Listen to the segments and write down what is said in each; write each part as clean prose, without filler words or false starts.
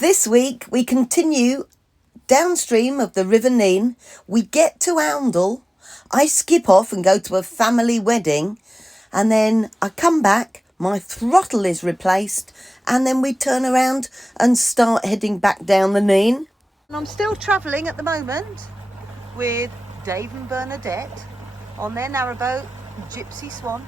This week we continue downstream of the River Nene. We get to Oundle. I skip off and go to a family wedding, and then I come back, my throttle is replaced, and then we turn around and start heading back down the Nene. I'm still travelling at the moment with Dave and Bernadette on their narrowboat, Gypsy Swan.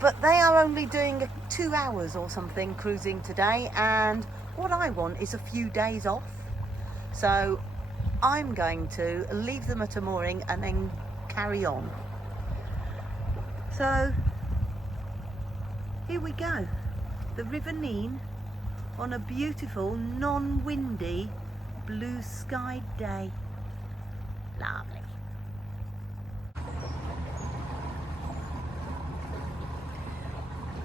But they are only doing 2 hours or something cruising today, and what I want is a few days off. So I'm going to leave them at a mooring and then carry on. So here we go, the River Nene on a beautiful, non-windy, blue sky day. Lovely.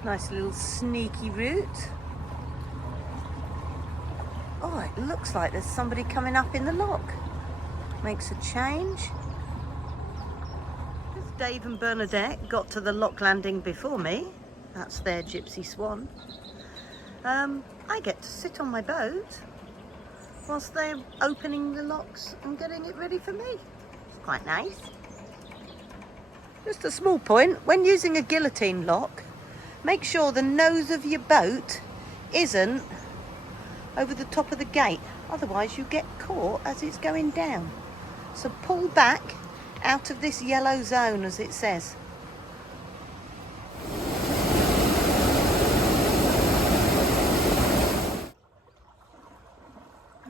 Nice little sneaky route. Oh, it looks like there's somebody coming up in the lock. Makes a change. Dave and Bernadette got to the lock landing before me. That's their Gypsy Swan. I get to sit on my boat whilst they're opening the locks and getting it ready for me. It's quite nice. Just a small point, when using a guillotine lock, make sure the nose of your boat isn't over the top of the gate, otherwise you get caught as it's going down. So pull back out of this yellow zone, as it says.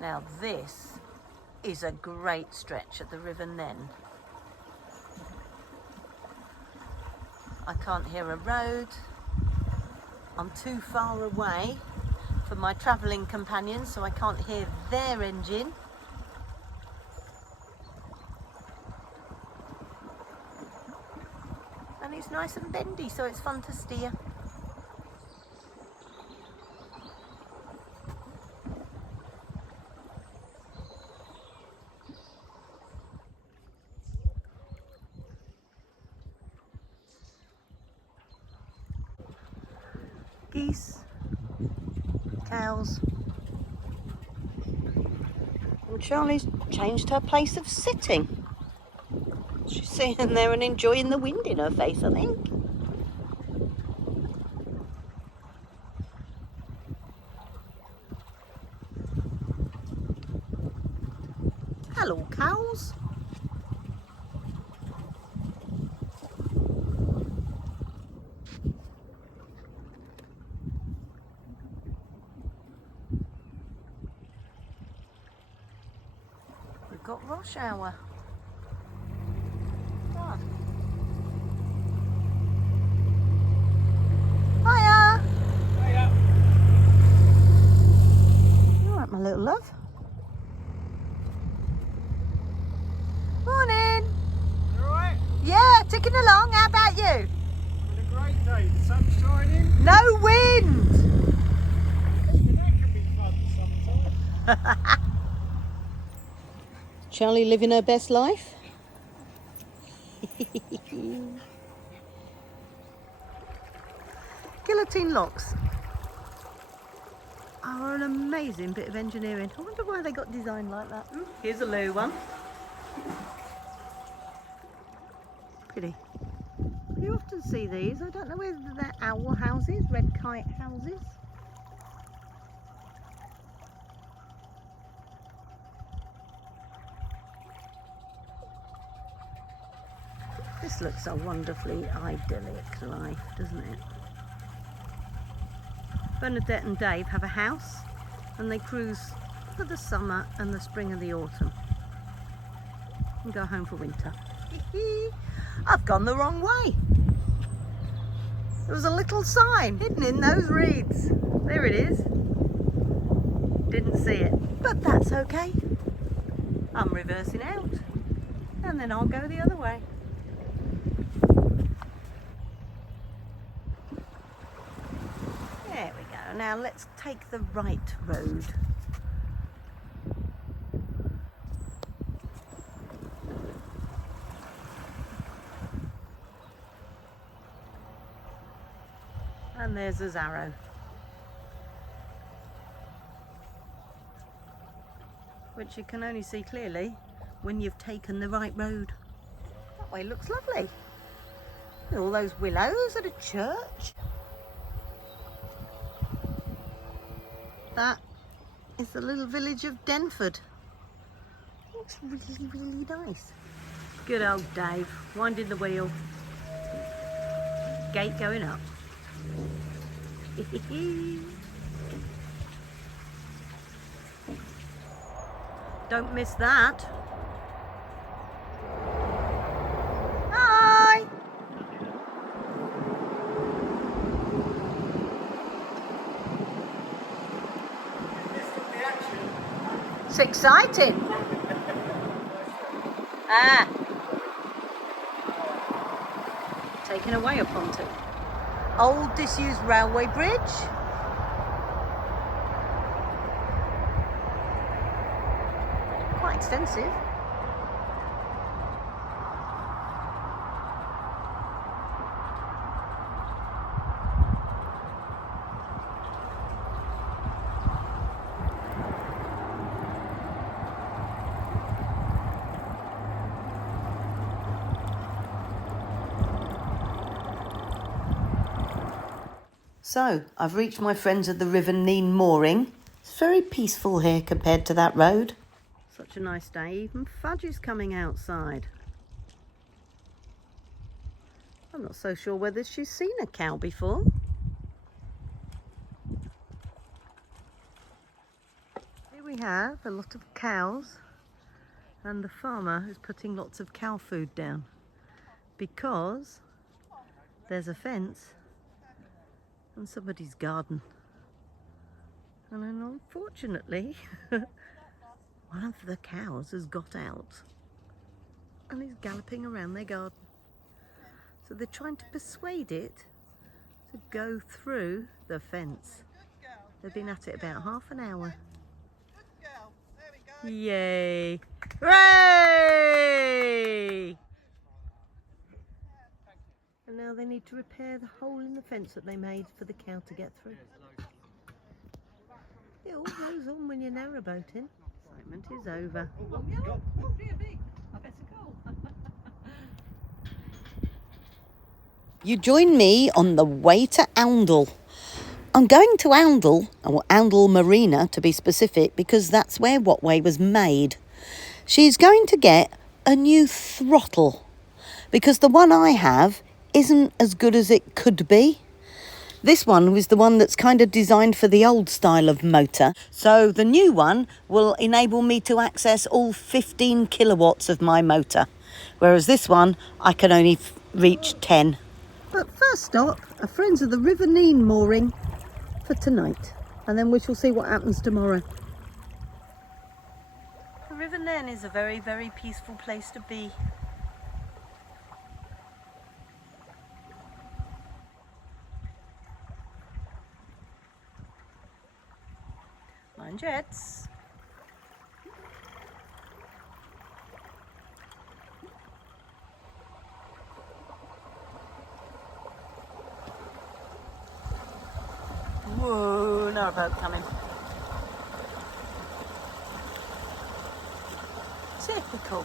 Now this is a great stretch at the River Nene. I can't hear a road. I'm too far away from my travelling companions, so I can't hear their engine. And it's nice and bendy, so it's fun to steer. Geese, cows, and Charlie's changed her place of sitting. She's sitting there and enjoying the wind in her face, I think. Hello, cows. We've got rush hour. Ah. Hiya! Hiya! You alright, my little love? Morning! You alright? Yeah, ticking along. How about you? Had a great day. The sun's shining. No wind! That can be fun sometimes. Charlie living her best life. Guillotine locks are an amazing bit of engineering. I wonder why they got designed like that. Here's a low one. Pretty. You often see these. I don't know whether they're owl houses, red kite houses. This looks a wonderfully idyllic life, doesn't it? Bernadette and Dave have a house and they cruise for the summer and the spring and the autumn and go home for winter. I've gone the wrong way. There was a little sign hidden in those reeds. There it is. Didn't see it, but that's okay. I'm reversing out and then I'll go the other way. There we go. Now let's take the right road. And there's a Zarrow. which you can only see clearly when you've taken the right road. That way looks lovely. Look at all those willows at a church. That is the little village of Denford. Looks really, really nice. Good old Dave, winding the wheel. Gate going up. Don't miss that. Hi! It's exciting. Taken away a pontoon. Old disused railway bridge. Quite extensive. So, I've reached my friends at the River Nene mooring. It's very peaceful here compared to that road. Such a nice day, even Fudge is coming outside. I'm not so sure whether she's seen a cow before. Here we have a lot of cows, and the farmer is putting lots of cow food down because there's a fence on somebody's garden, and then unfortunately one of the cows has got out and is galloping around their garden. So they're trying to persuade it to go through the fence. They've been at it about half an hour. Yay! Hooray! And now they need to repair the hole in the fence that they made for the cow to get through. It all goes on when you're narrowboating. Excitement is over. Oh dear, big. I better go. You join me on the way to Oundle. I'm going to Oundle, or Oundle Marina to be specific, because that's where Wattway was made. She's going to get a new throttle, because the one I have isn't as good as it could be. This one was the one that's kind of designed for the old style of motor. So the new one will enable me to access all 15 kilowatts of my motor, whereas this one I can only reach 10. But first stop, our friends of the River Nene mooring for tonight, and then we shall see what happens tomorrow. The River Nene is a very, very peaceful place to be. Mind jets. Whoa, narrowboat coming. Typical.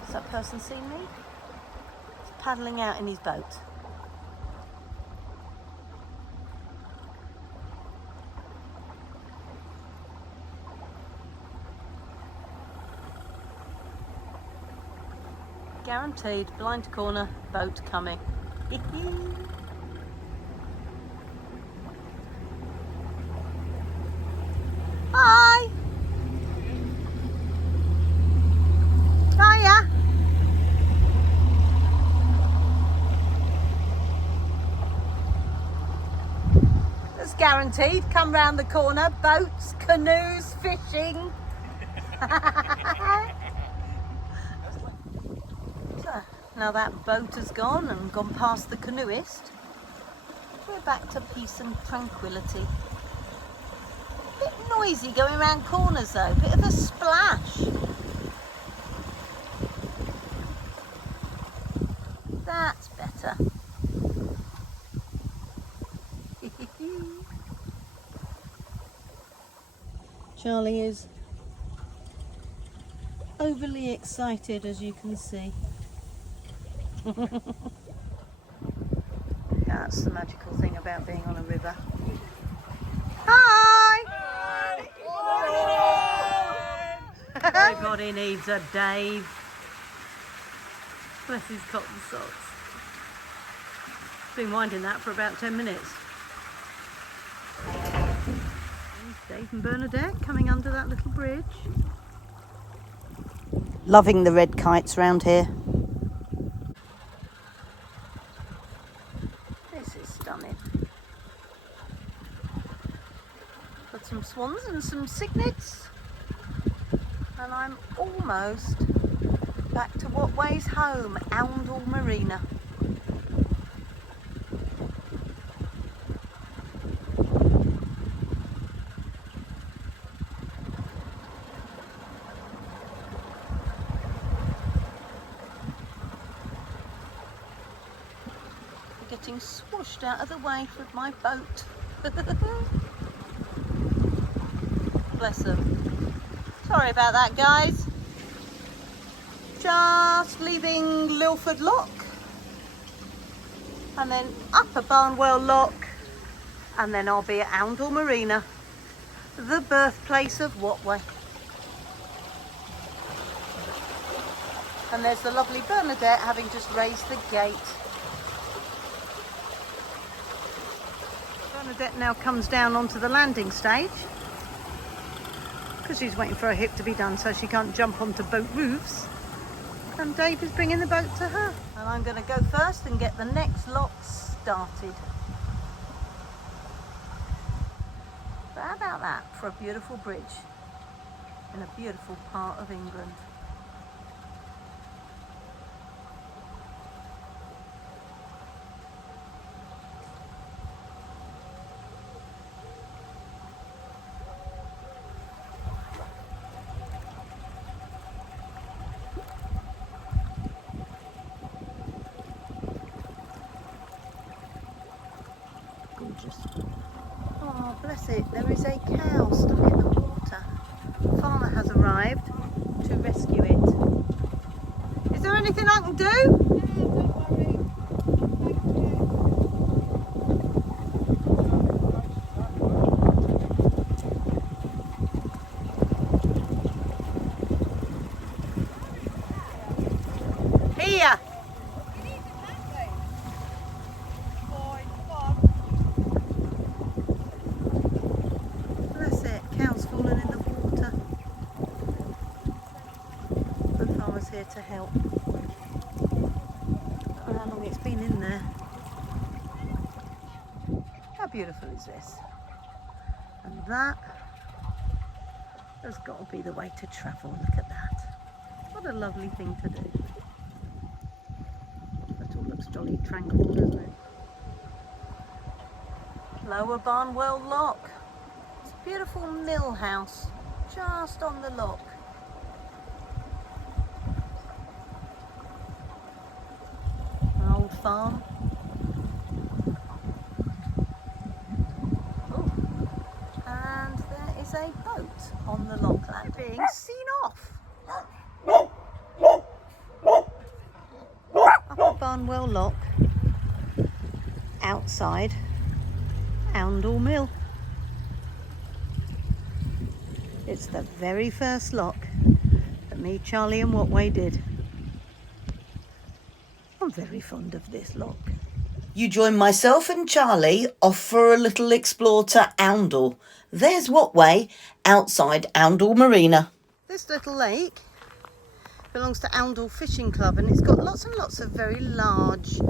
Has that person seen me? He's paddling out in his boat. Guaranteed, blind corner, boat coming. Hi! Hiya! That's guaranteed. Come round the corner, boats, canoes, fishing. So, now that boat has gone and gone past the canoeist, we're back to peace and tranquility. Bit noisy going round corners though, bit of a splash. That's better. Charlie is overly excited, as you can see. That's the magical thing about being on a river. Hi! Everybody needs a Dave. Bless his cotton socks. Been winding that for about 10 minutes. Dave and Bernadette coming under that little bridge. Loving the red kites round here. This is stunning. Got some swans and some cygnets. And I'm almost back to what way's home, Oundle Marina. Getting swooshed out of the way with my boat. Bless them. Sorry about that, guys. Just leaving Lilford Lock and then up a Barnwell Lock, and then I'll be at Oundle Marina, the birthplace of Wattway. And there's the lovely Bernadette having just raised the gate. Bernadette now comes down onto the landing stage because she's waiting for her hip to be done so she can't jump onto boat roofs. And Dave is bringing the boat to her. And I'm going to go first and get the next lot started. But how about that for a beautiful bridge in a beautiful part of England? Gorgeous. Oh, bless it. There is a cow stuck in the water. Farmer has arrived to rescue it. Is there anything I can do? Here. Bless it, cow's fallen in the water. The farmer's here to help. I don't know how long it's been in there. How beautiful is this? And that has got to be the way to travel. Look at that. What a lovely thing to do. That all looks jolly tranquil, doesn't it? Lower Barnwell Lock. It's a beautiful mill house just on the lock. An old farm. Oh, and there is a boat on the lock and being seen off. Up at Barnwell Lock, outside Oundle Mill. It's the very first lock that me, Charlie and Wattway did. I'm very fond of this lock. You join myself and Charlie off for a little explore to Oundle. There's Wattway outside Oundle Marina. This little lake belongs to Oundle Fishing Club and it's got lots and lots of very large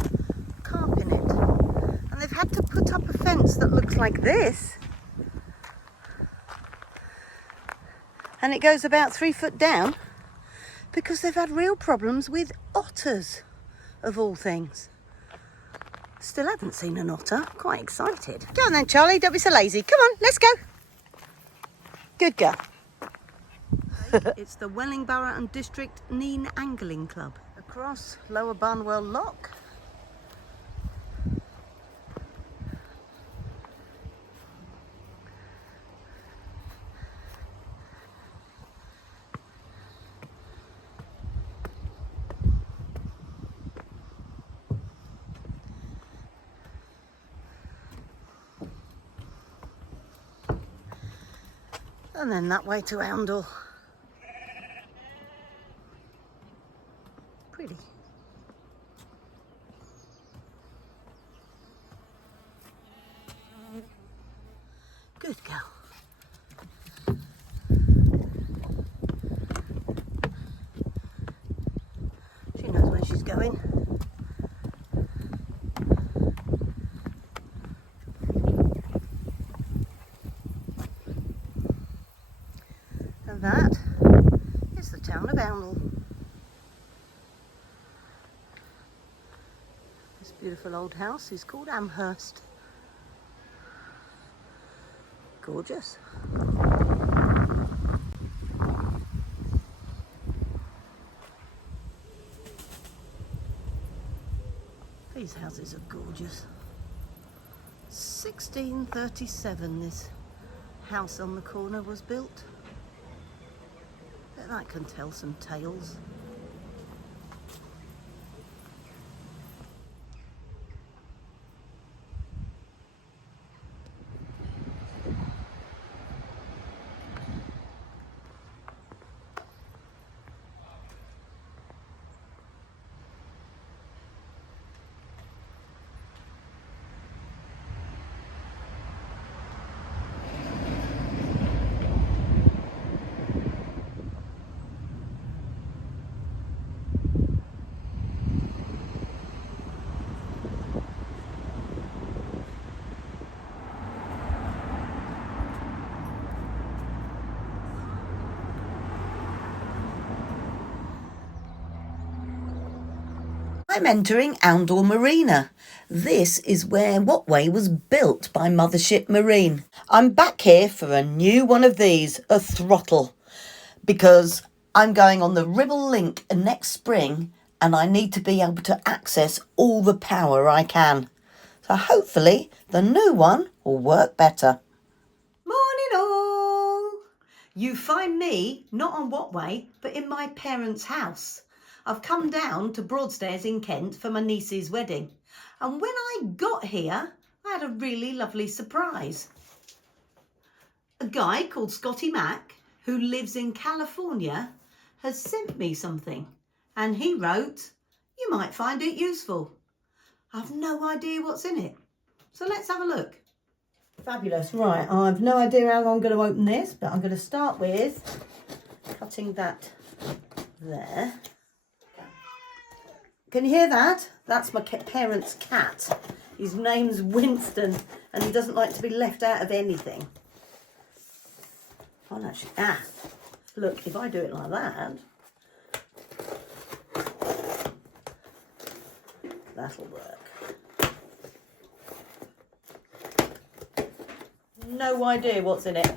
carp in it. And they've had to put up a fence that looks like this. And it goes about 3 foot down because they've had real problems with otters, of all things. Still haven't seen an otter. Quite excited. Go on then, Charlie. Don't be so lazy. Come on, let's go. Good girl. It's the Wellingborough and District Nene Angling Club. Across Lower Barnwell Lock. And then that way to Oundle. Pretty. Good girl. She knows where she's going. And that is the town of Oundle. This beautiful old house is called Amherst. Gorgeous. These houses are gorgeous. 1637 this house on the corner was built. Bet that can tell some tales. I'm entering Oundle Marina. This is where Wattway was built by Mothership Marine. I'm back here for a new one of these, a throttle, because I'm going on the River Link next spring and I need to be able to access all the power I can. So hopefully the new one will work better. Morning all! You find me not on Wattway but in my parents' house. I've come down to Broadstairs in Kent for my niece's wedding. And when I got here, I had a really lovely surprise. A guy called Scotty Mac, who lives in California, has sent me something. And he wrote, "You might find it useful." I've no idea what's in it. So let's have a look. Fabulous. Right, I've no idea how I'm going to open this, but I'm going to start with cutting that there. Can you hear that? That's my parents' cat. His name's Winston and he doesn't like to be left out of anything. I'll actually, look, if I do it like that, that'll work. No idea what's in it.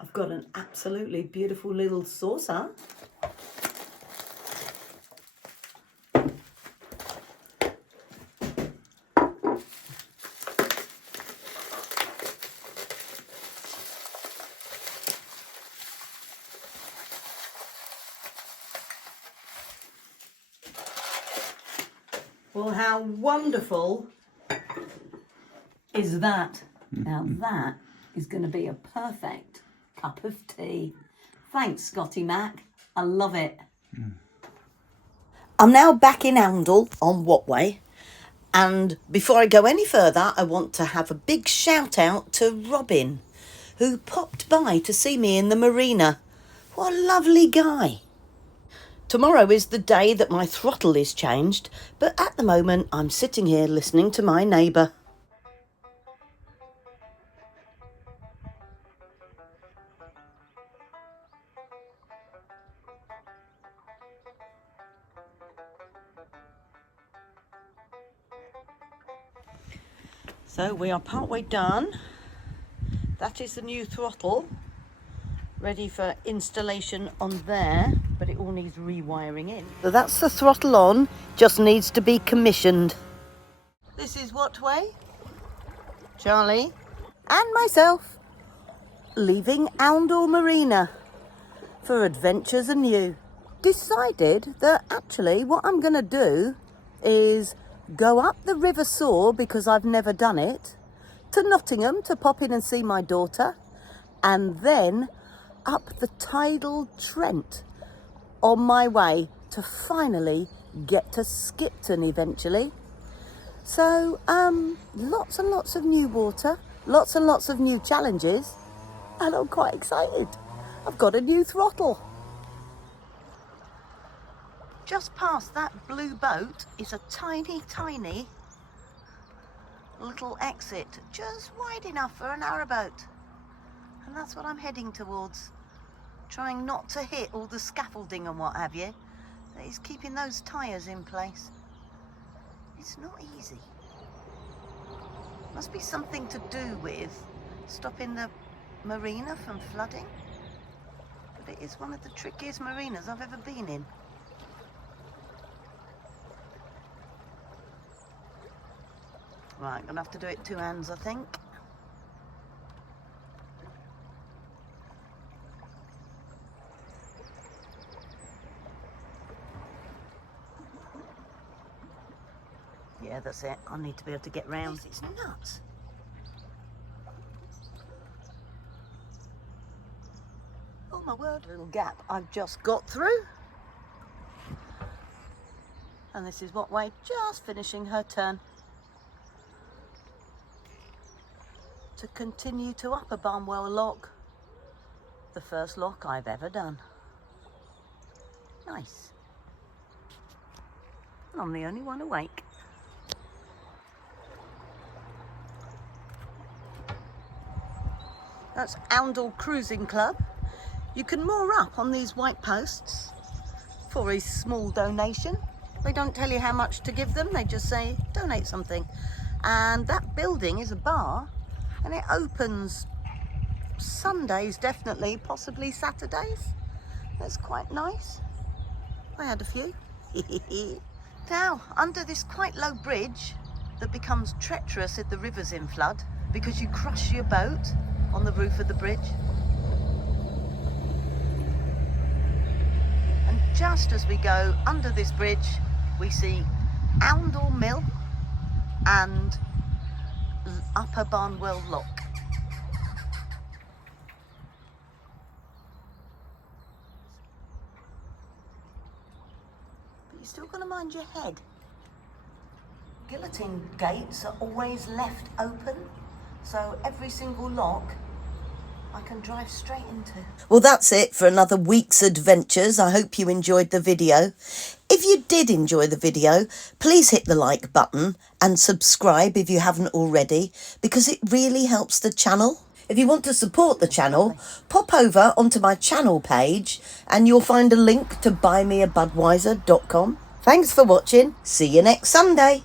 I've got an absolutely beautiful little saucer. Well, how wonderful is that? Now that is going to be a perfect cup of tea. Thanks, Scotty Mac. I love it. I'm now back in Oundle on Wattway. And before I go any further, I want to have a big shout out to Robin, who popped by to see me in the marina. What a lovely guy. Tomorrow is the day that my throttle is changed, but at the moment I'm sitting here listening to my neighbour. So we are partway done. That is the new throttle, ready for installation on there, but it all needs rewiring in. So that's the throttle on, just needs to be commissioned. This is Wattway, Charlie and myself, leaving Oundle Marina for adventures anew. decided that actually what I'm going to do is go up the River Severn, because I've never done it, to Nottingham to pop in and see my daughter, and then up the tidal Trent on my way to finally get to Skipton eventually. So lots and lots of new water, lots and lots of new challenges, and I'm quite excited. I've got a new throttle. Just past that blue boat is a tiny little exit, just wide enough for a narrowboat, and that's what I'm heading towards, trying not to hit all the scaffolding and what have you that is keeping those tyres in place. It's not easy. Must be something to do with stopping the marina from flooding, but it is one of the trickiest marinas I've ever been in. Right, I'm gonna have to do it two hands, I think. Yeah, that's it. I need to be able to get round. It's nuts. Oh my word, little gap I've just got through. And this is What Way just finishing her turn to continue to Upper Barnwell Lock, the first lock I've ever done. Nice. And I'm the only one awake. That's Oundle Cruising Club. You can moor up on these white posts for a small donation. They don't tell you how much to give them, they just say donate something. And that building is a bar, and it opens Sundays definitely, possibly Saturdays. That's quite nice. I had a few. Now, under this quite low bridge that becomes treacherous if the river's in flood because you crush your boat on the roof of the bridge. And just as we go under this bridge, we see Oundle Mill and Upper Barnwell Lock. But you still got to mind your head. Guillotine gates are always left open, so every single lock I can drive straight into. Well, that's it for another week's adventures. I hope you enjoyed the video. If you did enjoy the video, please hit the like button and subscribe if you haven't already, because it really helps the channel. If you want to support the channel, pop over onto my channel page and you'll find a link to buymeabudweiser.com. Thanks for watching. See you next Sunday.